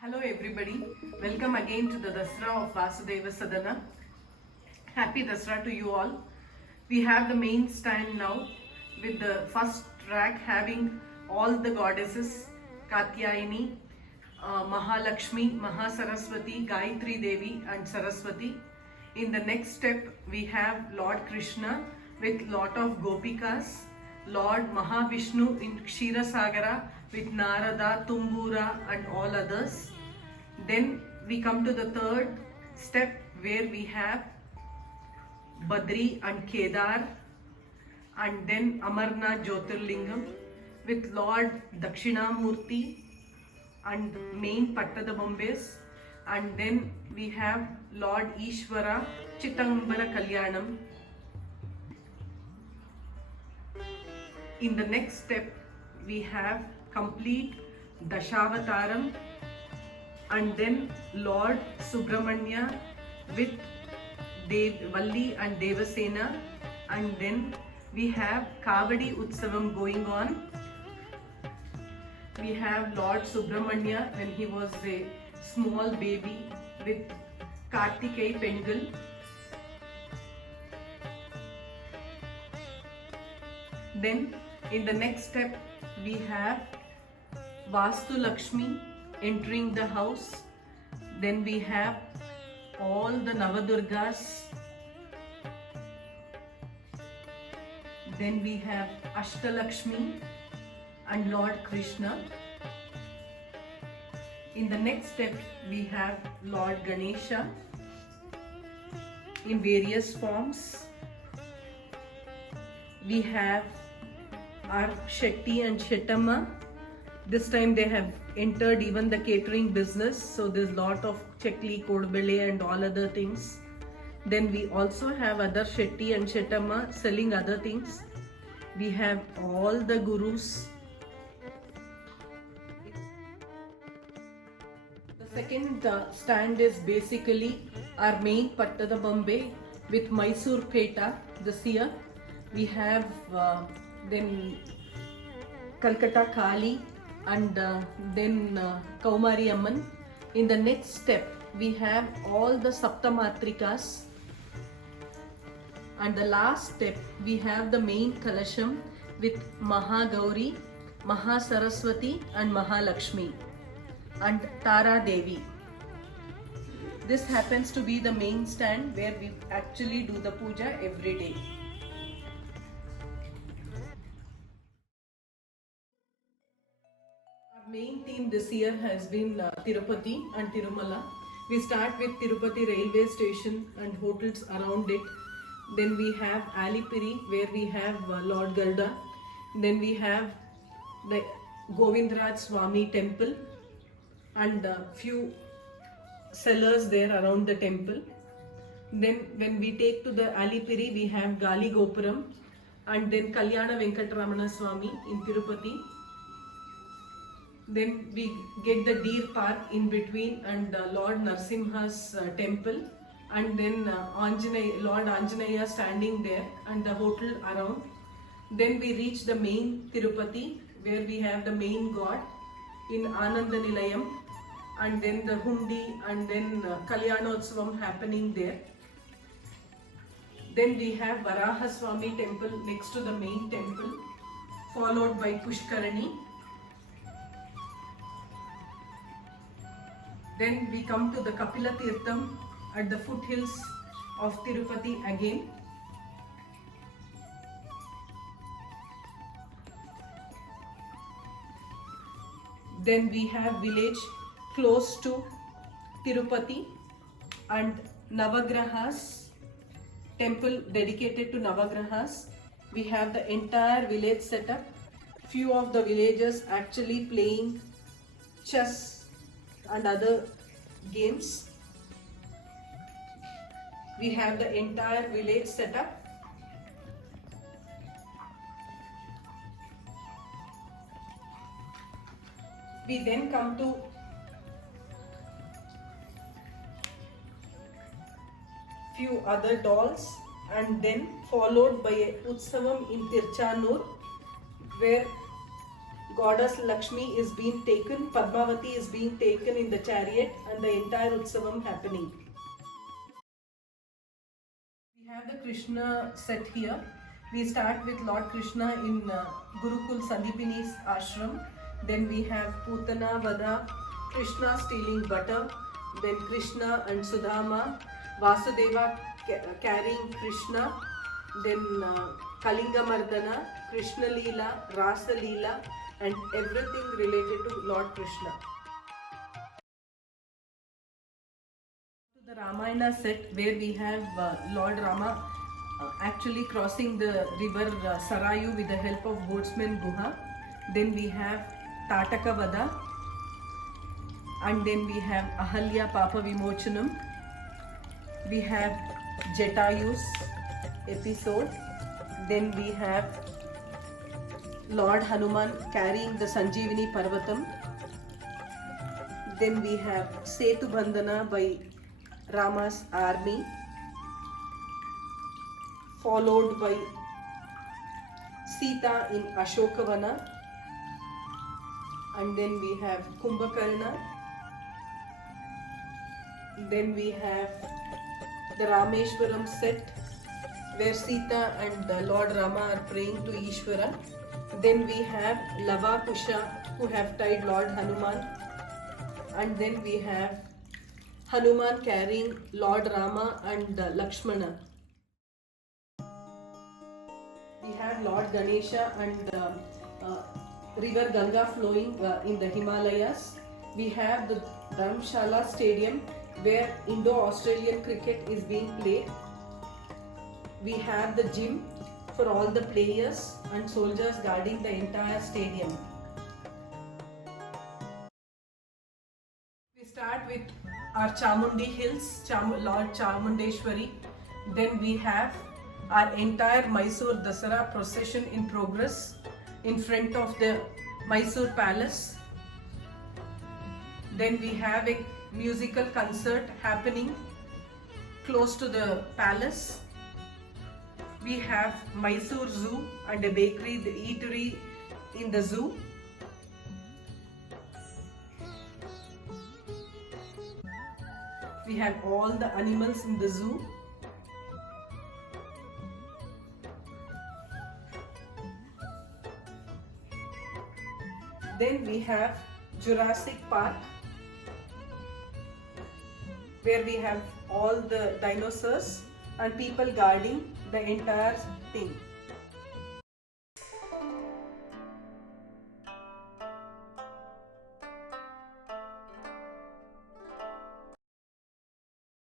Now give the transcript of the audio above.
Hello everybody, welcome again to the Dasra of Vasudeva Sadhana. Happy Dasra to you all. We have the main stand now with the first rack having all the goddesses Katyayani, Mahalakshmi, Mahasaraswati, Gayatri Devi and Saraswati. In the next step we have Lord Krishna with lot of Gopikas, Lord Mahavishnu in Kshirasagara with Narada, Tumbura and all others. Then we come to the third step where we have Badri and Kedar, and then Amarnath Jyotirlingam with Lord Dakshinamurti and main Pattadabambes, and then we have Lord Ishvara Chitambara Kalyanam. In the next step we have complete Dashavataram and then Lord Subramanya with Valli and Devasena, and then we have Kavadi Utsavam going on. We have Lord Subramanya when he was a small baby with Kartikei Pengal. Then in the next step we have Vastu Lakshmi entering the house. Then we have all the Navadurgas. Then we have Ashtalakshmi and Lord Krishna. In the next step we have Lord Ganesha in various forms. We have our Shetty and Shetama. This time they have entered even the catering business, so there's lot of chekli, kodbele and all other things. Then we also have other Shetty and Shetama selling other things. We have all the gurus. The second stand is basically our main Pattadabambe with Mysore Peta this year. We have then Calcutta Kali and then Kaumari Amman. In the next step we have all the Saptamatrikas, and the last step we have the main Kalasham with Mahagauri, Mahasaraswati and Mahalakshmi and Tara Devi. This happens to be the main stand where we actually do the puja every day. Main theme this year has been Tirupati and Tirumala. We start with Tirupati railway station and hotels around it. Then we have Alipiri where we have Lord Garda. Then we have the Govindraj Swami temple and few cellars there around the temple. Then when we take to the Alipiri we have Gali Gopuram and then Kalyana Venkataramana Swami in Tirupati. Then we get the Deer Park in between and Lord Narsimha's temple, and then Lord Anjaneya standing there and the hotel around. Then we reach the main Tirupati where we have the main god in Ananda Nilayam, and then the Hundi and then Kalyanotsavam happening there. Then we have Varaha Swami temple next to the main temple, followed by Pushkarani. Then we come to the Kapila Tirtham at the foothills of Tirupati again. Then we have village close to Tirupati and Navagrahas, temple dedicated to Navagrahas. We have the entire village setup. Few of the villagers actually playing chess and other games. We have the entire village set up. We then come to few other dolls and then followed by a Utsavam in Tirchanur where goddess Lakshmi is being taken, Padmavati is being taken in the chariot, and the entire Utsavam happening. We have the Krishna set here. We start with Lord Krishna in Gurukul Sandipini's ashram. Then we have Putana Vada, Krishna stealing butter. Then Krishna and Sudama, Vasudeva carrying Krishna. Then Kalinga Mardana, Krishna Leela, Rasa Leela, and everything related to Lord Krishna. The Ramayana set where we have Lord Rama actually crossing the river Sarayu with the help of boatsman Guha. Then we have Tataka Vada, and then we have Ahalya Papa Vimochanam. We have Jetayu's episode. Then we have Lord Hanuman carrying the Sanjeevani Parvatam. Then we have Setu Bandhana by Rama's army, followed by Sita in Ashokavana, and then we have Kumbhakarna. Then we have the Rameshwaram set where Sita and Lord Rama are praying to Ishvara. Then we have Lava Kusha who have tied Lord Hanuman, and then we have Hanuman carrying Lord Rama and Lakshmana. We have Lord Ganesha and river Ganga flowing in the Himalayas. We have the Dharamshala Stadium where Indo-Australian cricket is being played. We have the gym for all the players and soldiers guarding the entire stadium. We start with our Chamundi Hills, Lord Chamundeshwari. Then we have our entire Mysore Dasara procession in progress in front of the Mysore Palace. Then we have a musical concert happening close to the palace. We have Mysore Zoo and a bakery, the eatery in the zoo. We have all the animals in the zoo. Then we have Jurassic Park, where we have all the dinosaurs and people guarding the entire thing.